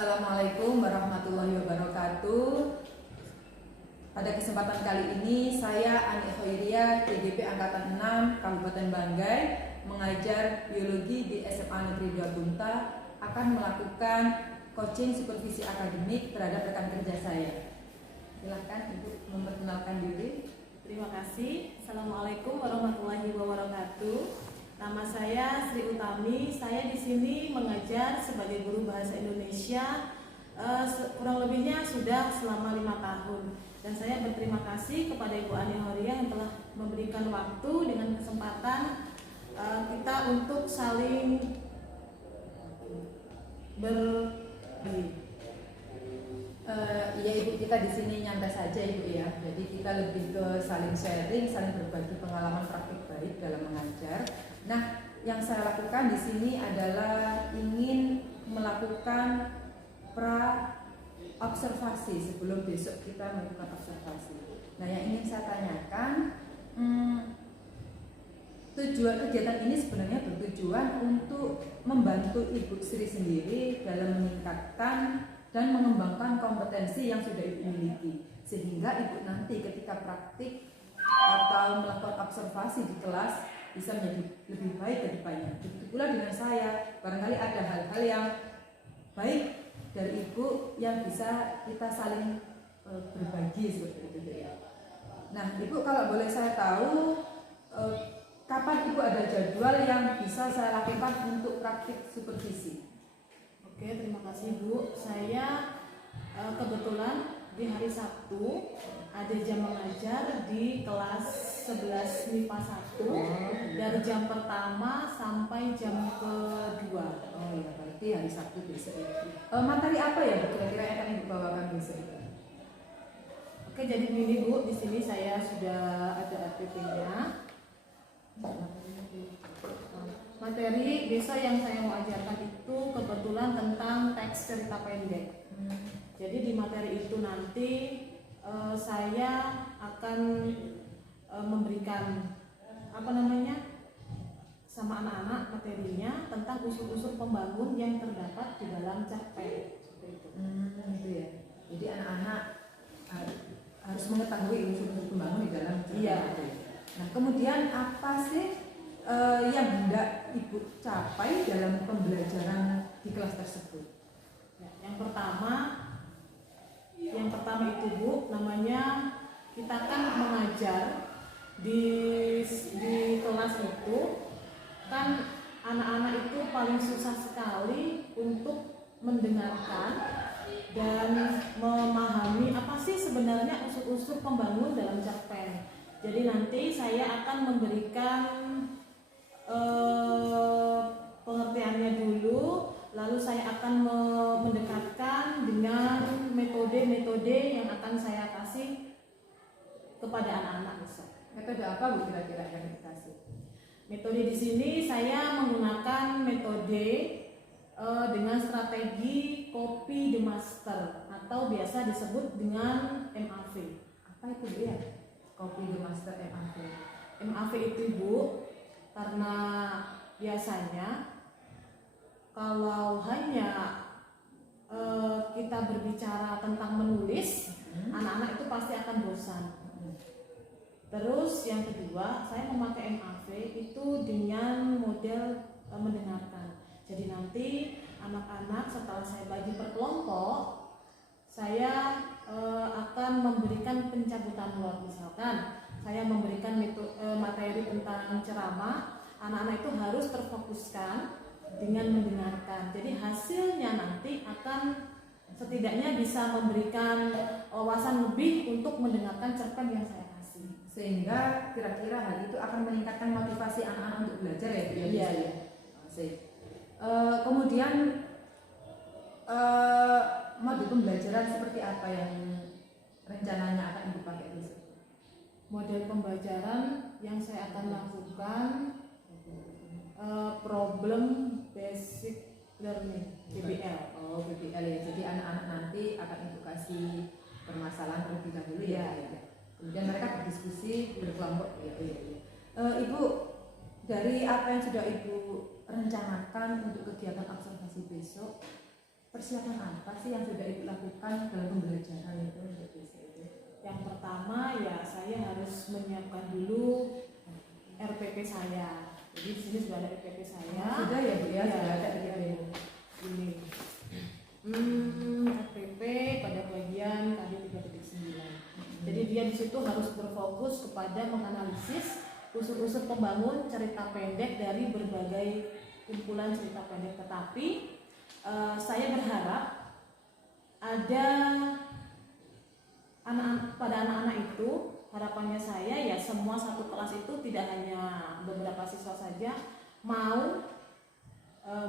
Assalamualaikum warahmatullahi wabarakatuh. Pada kesempatan kali ini saya Ani Khairia, DGP Angkatan 6 Kabupaten Banggai, mengajar biologi di SMA Negeri 2 Bunta, akan melakukan coaching supervisi akademik terhadap rekan kerja saya. Silahkan Ibu memperkenalkan diri. Terima kasih. Assalamualaikum warahmatullahi wabarakatuh. Nama saya Sri Utami. Saya di sini mengajar sebagai guru bahasa Indonesia kurang lebihnya sudah selama 5 tahun. Dan saya berterima kasih kepada Ibu Ani Khairia yang telah memberikan waktu dengan kesempatan kita untuk saling berbagi. Iya Ibu, kita di sini nyantai saja Ibu ya. Jadi kita lebih ke saling sharing, saling berbagi pengalaman praktik baik dalam mengajar. Nah, yang saya lakukan di sini adalah ingin melakukan observasi sebelum besok kita melakukan observasi. Nah, yang ingin saya tanyakan, tujuan kegiatan ini sebenarnya bertujuan untuk membantu Ibu Sri sendiri dalam meningkatkan dan mengembangkan kompetensi yang sudah Ibu miliki, sehingga Ibu nanti ketika praktik atau melakukan observasi di kelas bisa menjadi lebih baik ke depannya. Begitu pula dengan saya, barangkali ada hal-hal yang baik dari Ibu yang bisa kita saling berbagi seperti itu ya. Nah, Ibu kalau boleh saya tahu kapan Ibu ada jadwal yang bisa saya lakukan untuk praktik supervisi? Oke, terima kasih Bu. Saya kebetulan di hari Sabtu ada jam mengajar di kelas 11 MIPA 1 dari jam pertama sampai jam kedua. Oh ya, berarti hari Sabtu besok itu. Materi apa ya kira-kira yang akan Ibu bawakan besok itu? Oke, jadi begini Bu, di sini saya sudah ada APP-nya. Materi besok yang saya mau ajarkan itu kebetulan tentang teks cerita pendek. Jadi di materi itu nanti saya akan memberikan sama anak-anak materinya tentang unsur-unsur pembangun yang terdapat di dalam cerpen. Gitu ya. Jadi anak-anak harus mengetahui unsur-unsur pembangun di dalam cerpen. Iya. Nah, kemudian apa sih yang hendak Ibu capai dalam pembelajaran di kelas tersebut? Ya, yang pertama itu Bu, namanya kita kan mengajar di kelas itu kan anak-anak itu paling susah sekali untuk mendengarkan dan memahami apa sih sebenarnya unsur-unsur pembangun dalam cerpen. Jadi nanti saya akan memberikan pengertiannya dulu, lalu saya akan mendekatkan dengan metode-metode yang akan saya kasih kepada anak-anak besok. Metode apa Bu kira-kira yang dikasih? Metode di sini saya menggunakan metode dengan strategi copy the master atau biasa disebut dengan MAV. Apa itu Bu ya? Copy the master MAV. MAV itu Bu, karena biasanya kalau hanya kita berbicara tentang menulis, anak-anak itu pasti akan bosan. Terus yang kedua, saya memakai MAV itu dengan model mendengarkan. Jadi nanti anak-anak setelah saya bagi per kelompok, saya akan memberikan pencabutan word. Misalkan saya memberikan materi tentang ceramah, anak-anak itu harus terfokuskan dengan mendengarkan. Jadi hasilnya nanti akan setidaknya bisa memberikan wawasan lebih untuk mendengarkan cerpen yang saya kasih. Sehingga kira-kira hal itu akan meningkatkan motivasi anak-anak untuk belajar ya Bu ya? Iya. Kemudian mode pembelajaran seperti apa yang rencananya akan Ibu pakai besok? Model pembelajaran yang saya akan lakukan problem basic learning (PBL). Oh, PBL ya. Jadi anak-anak nanti akan Ibu kasih permasalahan terlebih dahulu ya. Kemudian mereka berdiskusi berkelompok ya. Ibu, dari apa yang sudah Ibu rencanakan untuk kegiatan observasi besok, persiapan apa sih yang sudah Ibu lakukan dalam pembelajaran itu untuk besok itu? Yang pertama ya saya harus menyiapkan dulu RPP saya. Jadi di sini sudah ada RPP saya. Sudah ya Bu ya, Iya, sudah ada iya, RPP. Ini. RPP pada bagian KD 3.9. Jadi dia di situ harus berfokus kepada menganalisis unsur-unsur pembangun cerita pendek dari berbagai kumpulan cerita pendek. Tetapi saya berharap ada pada anak-anak itu, harapannya saya ya semua satu kelas itu tidak hanya beberapa siswa saja mau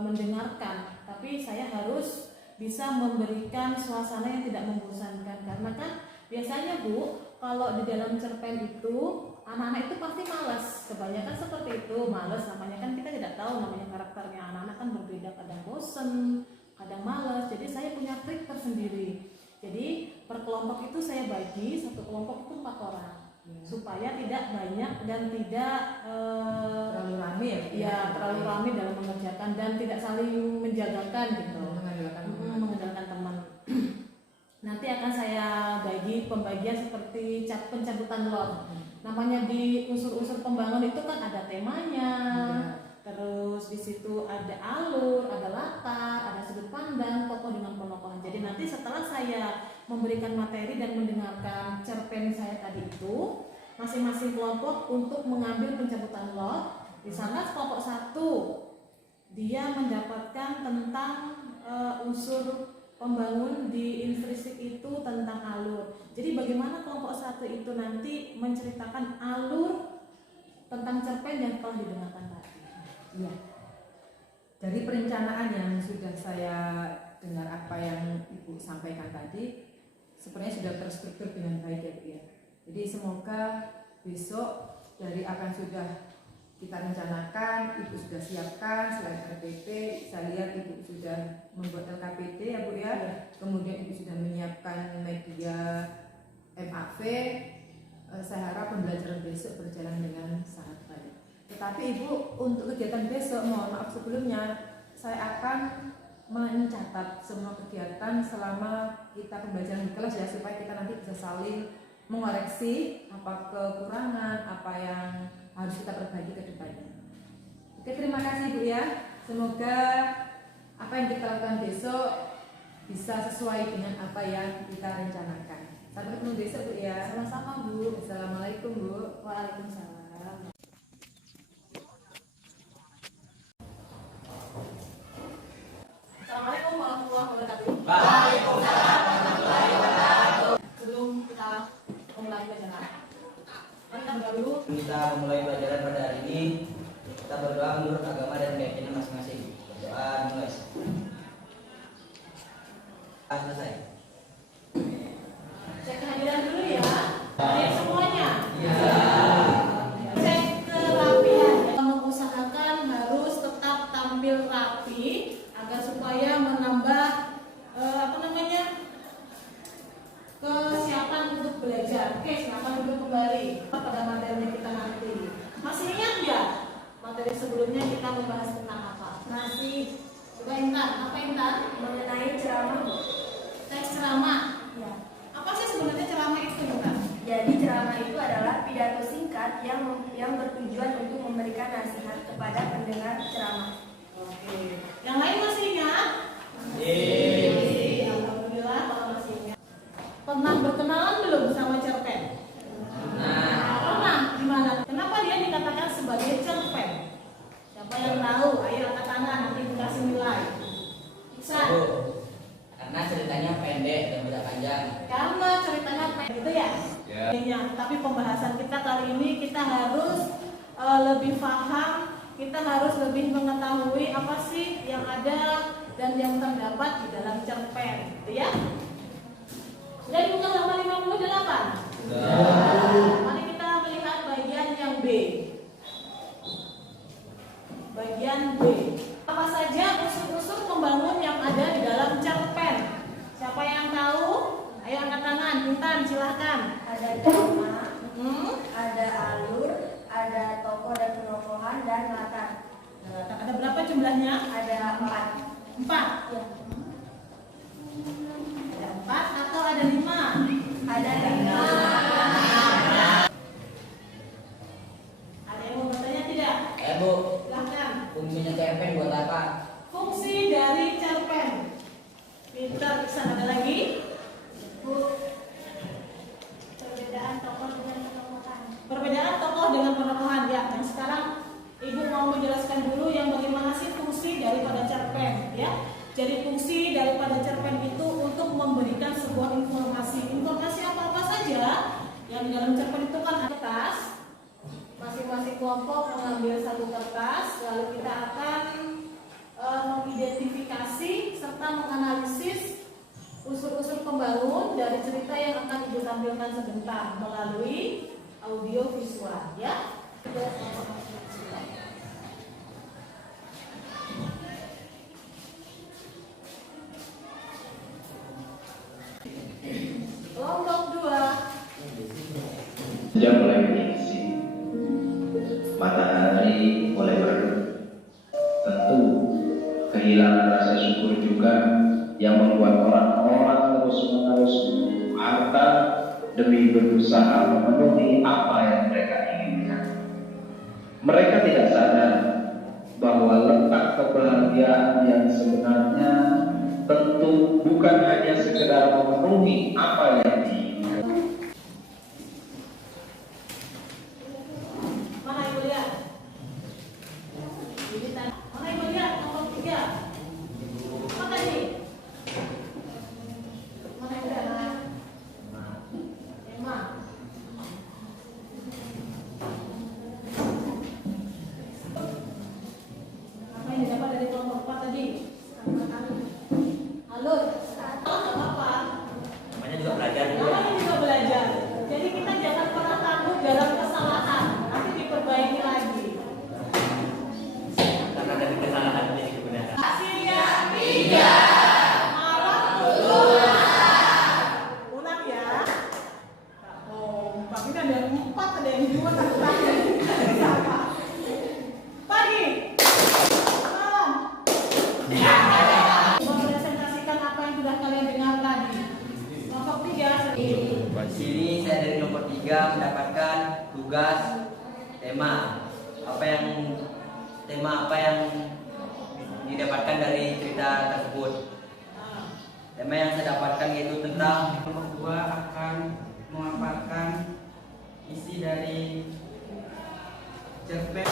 mendengarkan, tapi saya harus bisa memberikan suasana yang tidak membosankan. Karena kan biasanya Bu, kalau di dalam cerpen itu anak-anak itu pasti malas, kebanyakan seperti itu, malas. Namanya kan kita tidak tahu namanya karakternya anak-anak kan berbeda, kadang bosen, kadang malas. Jadi saya punya trik tersendiri. Jadi per kelompok itu saya bagi, satu kelompok itu 4 orang, supaya tidak banyak dan tidak Terlalu rame ya? terlalu rame dalam mengerjakan dan tidak saling menjagakan gitu, mengandalkan teman. Nanti akan saya bagi pembagian seperti pencabutan lot. Namanya di unsur-unsur pembangun itu kan ada temanya, terus di situ ada alur, ada latar, ada sudut pandang, tokoh dengan penokohan. Jadi nanti setelah saya memberikan materi dan mendengarkan cerpen saya tadi itu, masing-masing kelompok untuk mengambil pencabutan lot. Di sana kelompok 1 dia mendapatkan tentang unsur pembangun di intrinsik itu tentang alur. Jadi bagaimana kelompok 1 itu nanti menceritakan alur tentang cerpen yang telah didengarkan tadi. Iya. Dari perencanaan yang sudah saya dengar apa yang Ibu sampaikan tadi, sebenarnya sudah terstruktur dengan baik ya Bu ya. Jadi semoga besok dari apa yang sudah kita rencanakan, Ibu sudah siapkan selain RPP, saya lihat Ibu sudah membuat LKPD ya Bu ya. Kemudian Ibu sudah menyiapkan media MAV. Saya harap pembelajaran besok berjalan dengan sangat baik. Tetapi Ibu untuk kegiatan besok, mohon maaf sebelumnya, saya akan mencatat semua kegiatan selama kita pembelajaran di kelas ya, supaya kita nanti bisa saling mengoreksi apa kekurangan, apa yang harus kita perbaiki ke depannya. Oke, terima kasih Bu ya. Semoga apa yang kita lakukan besok bisa sesuai dengan apa yang kita rencanakan. Sampai ketemu besok Bu ya. Sama-sama Bu. Assalamualaikum Bu. Waalaikumsalam. Assalamualaikum warahmatullahi wabarakatuh. Waalaikumsalam warahmatullahi wabarakatuh. Sebelum kita mulai belajar, kita berdoa dulu. Kita memulai pelajaran pada hari ini. Kita berdoa menurut agama dan keyakinan masing-masing. Berdoa mulai. Selesai. Cek kehadiran dulu ya. Cek semuanya. Ya. Cek kerapian. Mengusahakan harus tetap tampil rapi agar supaya menambah kesiapan untuk belajar. Oke, selamat duduk kembali pada materi kita nanti. Masih ingat nggak materi sebelumnya kita membahas tentang apa? Masih. Coba Intan, apa Intan? Mengenai ceramah. Teks ceramah. Ya. Apa sih sebenarnya ceramah itu, Intan? Jadi ceramah itu adalah pidato singkat yang bertujuan untuk memberikan nasihat kepada pendengar ceramah. Oke. Yang lain masih ingat? Alhamdulillah kalau masih ingat. Pernah berkenalan belum sama cerpen? Pernah. Gimana? Kenapa dia dikatakan sebagai cerpen? Siapa yang tahu? Ayo angkat tangan, nanti dikasih nilai. Iksan. Karena ceritanya pendek dan tidak panjang. Karena ceritanya pendek gitu ya? Ya. Tapi pembahasan kita kali ini kita harus lebih paham, kita harus lebih mengetahui apa sih yang ada dan yang terdapat di dalam cerpen, gitu ya? Sudah dibuka halaman 58? Mari kita melihat bagian yang B. Bagian B. Apa saja unsur-unsur pembangun yang ada di dalam cerpen? Siapa yang tahu? Ayo angkat tangan, Intan silahkan. Ada drama, Ada alur, ada tokoh dan penokohan, dan latar. berapa jumlahnya? Ada 4. 4. Ya. Kita bisa ada lagi. Perbedaan tokoh dengan penokohan. Perbedaan tokoh dengan penokohan ya. Dan sekarang Ibu mau menjelaskan dulu yang bagaimana sih fungsi daripada cerpen ya. Jadi fungsi daripada cerpen itu untuk memberikan sebuah informasi. Informasi apa-apa saja yang di dalam cerpen itu kan ada kertas. Masing-masing kelompok mengambil satu kertas, lalu kita akan mengidentifikasi serta menganalisis unsur-unsur pembangun dari cerita yang akan Ibu tampilkan sebentar melalui audio visual ya. Kelompok 2. Jam mulai menyingsi, matahari mulai redup. Tentu kehilangan rasa syukur juga yang membuat orang-orang terus-menerus harta demi berusaha memenuhi apa yang mereka inginkan. Mereka tidak sadar bahwa letak kebahagiaan yang sebenarnya tentu bukan hanya sekedar memenuhi apa yang diinginkan. Mana Ibu lihat? Mana Ibu lihat nomor 3? Apa tadi? Mana Ibu lihat? Emma. Apa yang didapat dari kelompok 4 tadi? Halo. Nggak apa-apa. Namanya juga belajar juga. Namanya juga belajar. Jadi kita jangan pernah takut dalam kesalahan. Nanti diperbaiki lagi. Karena dari kesalahan menjadi kebenaran. Aksi yang 3. Malam kedua. Ulang ya. Oh, Pak ini ada 4, ada yang 2, satu lagi. Pagi. Malam. Mempresentasikan apa yang sudah kalian dengar tadi. Kelompok 3. Di sini saya dari nomor 3 mendapatkan tugas tema. Tema apa yang didapatkan dari cerita tersebut. Tema yang saya dapatkan yaitu tentang nomor 2 akan memaparkan isi dari cerpen.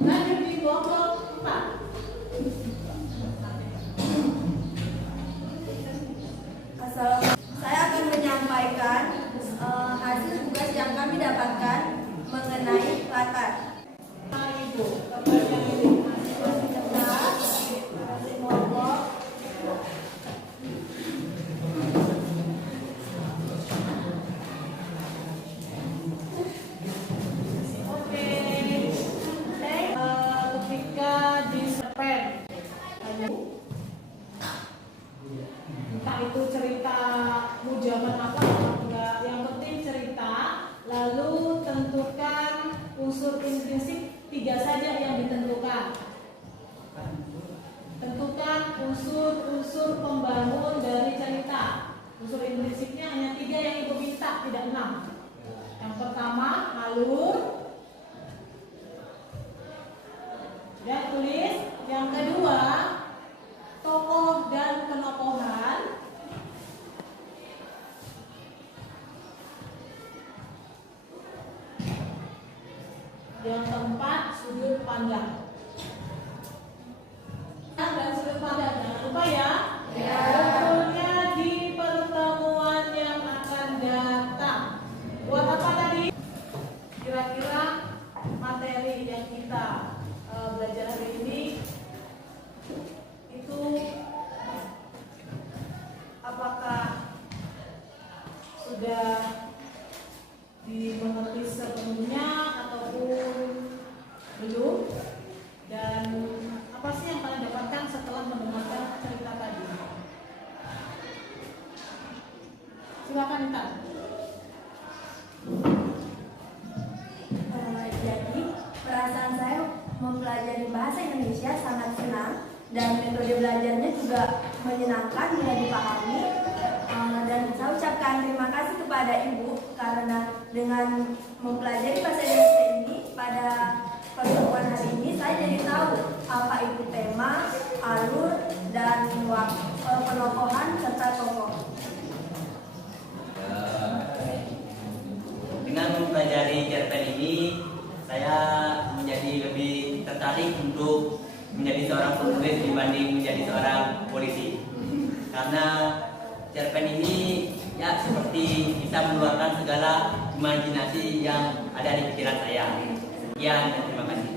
Lanjut di kelompok 4. Saya akan menyampaikan hasil tugas yang kami dapatkan mengenai latar. Ibu, kebagian ini Masih cerdas, masih kelompok. oke. Ketika di cerpen, entah itu cerita zaman apa atau enggak, yang penting cerita. Lalu tentukan unsur intrinsik 3 saja yang ditentukan. Tentukan unsur-unsur pembangun dari cerita. Unsur intrinsiknya hanya 3 yang Ibu minta, tidak 6. Yang pertama, alur. Dan tulis. Yang kedua, tokoh dan penokohan. Yang keempat, sudut pandang. Dan sudut pandang, jangan lupa ya. Tentunya di pertemuan yang akan datang. Buat apa tadi? Kira-kira materi yang kita belajar hari ini itu apakah sudah dimengerti sepenuhnya ataupun belum, dan apa sih yang kalian dapatkan setelah mendengarkan cerita tadi? Silakan Intan. Jadi perasaan saya mempelajari bahasa Indonesia sangat senang dan metode belajarnya juga menyenangkan bila dipahami. Dan saya ucapkan terima kasih kepada Ibu karena dengan mempelajari bahasa Indonesia ini pada pertemuan hari ini saya jadi tahu apa itu tema, alur, dan penokohan serta tokoh. Dengan mempelajari cerpen ini, saya menjadi lebih tertarik untuk menjadi seorang penulis dibanding menjadi seorang polisi. Karena cerpen ini ya seperti bisa mengeluarkan segala imajinasi yang ada di pikiran saya. Sekian dan terima kasih.